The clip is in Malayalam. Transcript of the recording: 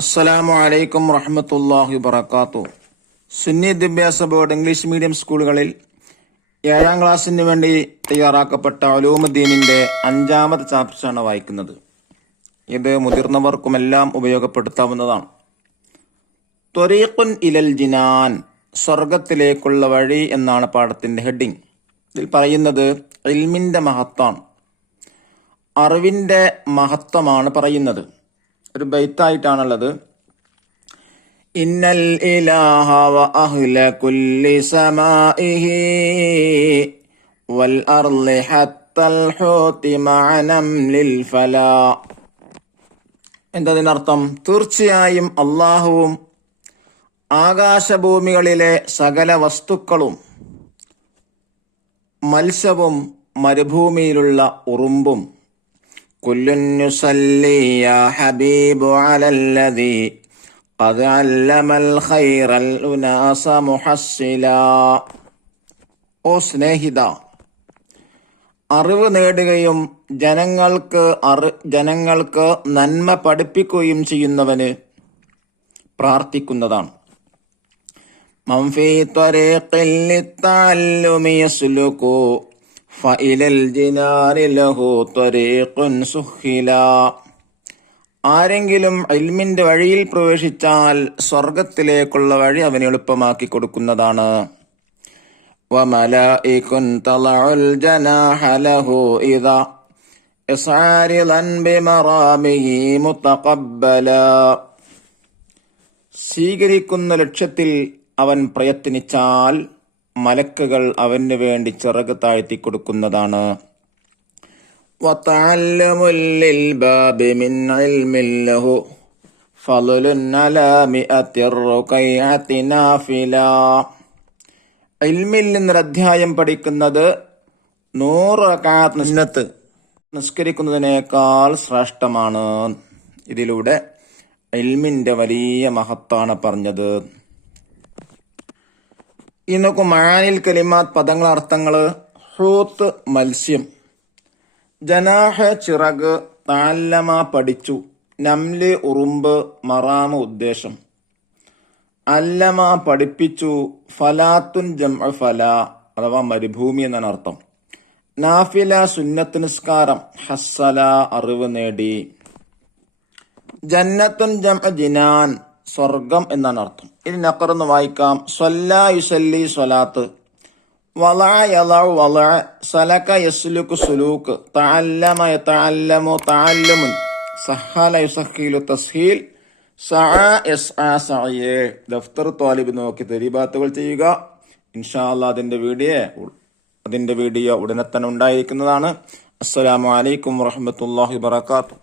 അസ്സലാമു അലൈക്കും വറഹ്മത്തുള്ളാഹി വബറകാതുഹു. സുന്നി വിദ്യാഭ്യാസ ബോർഡ് ഇംഗ്ലീഷ് മീഡിയം സ്കൂളുകളിൽ 7ാം ക്ലാസ്സിന് വേണ്ടി തയ്യാറാക്കപ്പെട്ട ഉലൂമുദ്ദീനിന്റെ 5ാമത്തെ ചാപ്റ്ററാണ് വായിക്കുന്നത്. ഇത് മുതിർന്നവർക്കുമെല്ലാം ഉപയോഗപ്പെടുത്താവുന്നതാണ്. ത്വരീഖുൻ ഇലൽ ജിനാൻ, സ്വർഗത്തിലേക്കുള്ള വഴി എന്നാണ് പാഠത്തിന്റെ ഹെഡിങ്. ഇതിൽ പറയുന്നത് ഇൽമിന്റെ മഹത്വമാണ്, അറിവിന്റെ മഹത്വമാണ് പറയുന്നത്. ഒരു ബൈത്തായിട്ടാണുള്ളത്. ഇന്നൽ ഇലാഹ വ അഹ്ല കുല്ലി സമാഇഹി വൽ അർളി ഹത്തൽ ഹൂതി മഅനം ലിൽ ഫലാ. എന്തതിനർത്ഥം? തീർച്ചയായും അല്ലാഹുവും ആകാശഭൂമികളിലെ സകല വസ്തുക്കളും മത്സ്യവും മരുഭൂമിയിലുള്ള ഉറുമ്പും കുല്ലുൻ യുസല്ലി യാ ഹബീബു അലല്ലദീ ഖദ് അല്ലമൽ ഖൈറൽ ഉനാസ മുഹസ്സിലാ. ഓ സ്നേഹിത, അറിവ് നേടുകയും ജനങ്ങൾക്ക് നന്മ പഠിപ്പിക്കുകയും ചെയ്യുന്നവന് പ്രാർത്ഥിക്കുന്നതാണ്. മൻ ഫീ ത്വരീഖിൽ ലിത്തഅല്ലുമി യസ്ലുകു ഫഇലൽ ജിനാനി ലഹു ത്വരീഖുൻ സുഖിലാ. ആരെങ്കിലും ഇൽമിന്റെ വഴിയിൽ പ്രവേശിച്ചാൽ സ്വർഗത്തിലേക്കുള്ള വഴി അവന് എളുപ്പമാക്കി കൊടുക്കുന്നതാണ്. വമലായികുൻ തളഉൽ ജനാഹ ലഹു ഇദാ യസ്ആരിളൻ ബിമറാമിഹി മുതഖബ്ബലാ. സ്വീകരിക്കുന്ന ലക്ഷ്യത്തിൽ അവൻ പ്രയത്നിച്ചാൽ മലക്കുകൾ അവന് വേണ്ടി ചിറക് താഴ്ത്തി കൊടുക്കുന്നതാണ്. വതഅല്ലുമുൽ ലിൽ ബാബി മിൻ ഇൽമിൻ ലഹു ഫളലുൻ അലാ മിഅത്തിർ റുകൈഅത്തി നാഫിലാ. ഇൽമിൽ നിന്നൊരു അധ്യായം പഠിക്കുന്നത് 100 റക്അത്ത് സുന്നത്ത് നിസ്കരിക്കുന്നതിനേക്കാൾ ശ്രേഷ്ഠമാണ്. ഇതിലൂടെ ഇൽമിന്റെ വലിയ മഹത്താണ് പറഞ്ഞത്. ഇന്നൊക്കെ മആനിൽ കലിമാത്ത് പദങ്ങൾ അർത്ഥങ്ങള്. ഹൂത്ത് മത്സ്യം, ജനാഹ ചിറക്, തഅല്ലമ പഠിച്ചു, നംല് ഉറുമ്പ്, മറാമ ഉദ്ദേശം, അല്ലമ പഠിപ്പിച്ചു, ഫലാത്തുൻ ജംഅ ഫലാ അഥവാ മരുഭൂമി എന്നാണ് അർത്ഥം, നാഫില സുന്നത്ത് നിസ്കാരം, ഹസ്സല അറിവ് നേടി, ജന്നത്തുൻ ജംഅ ജിനാൻ സ്വർഗം എന്നാണ് അർത്ഥം. ഇനി നഖറൊന്ന് വായിക്കാം. സ്വല്ലാ യുസല്ലി സ്വലാത്ത്, വളഅ യളഉ വളഅ, സലക യസ്ലുകു സുലൂക്ക്, തഅല്ലമ യതഅല്ലമു തഅല്ലുമുൻ, സഹല യുസഹിലു തസ്ഹീൽ, സഅ യസ്അ സഅയ. ദഫ്തർ ത്വാലിബ് നോക്കി തരീബാത്തുകൾ ചെയ്യുക. ഇൻഷാ അല്ലാഹ് അതിന്റെ വീഡിയോ ഉടനെ തന്നെ ഉണ്ടായിരിക്കുന്നതാണ്. അസ്സലാമു അലൈക്കും വറഹ്മത്തുള്ളാഹി വബറകാതുഹു.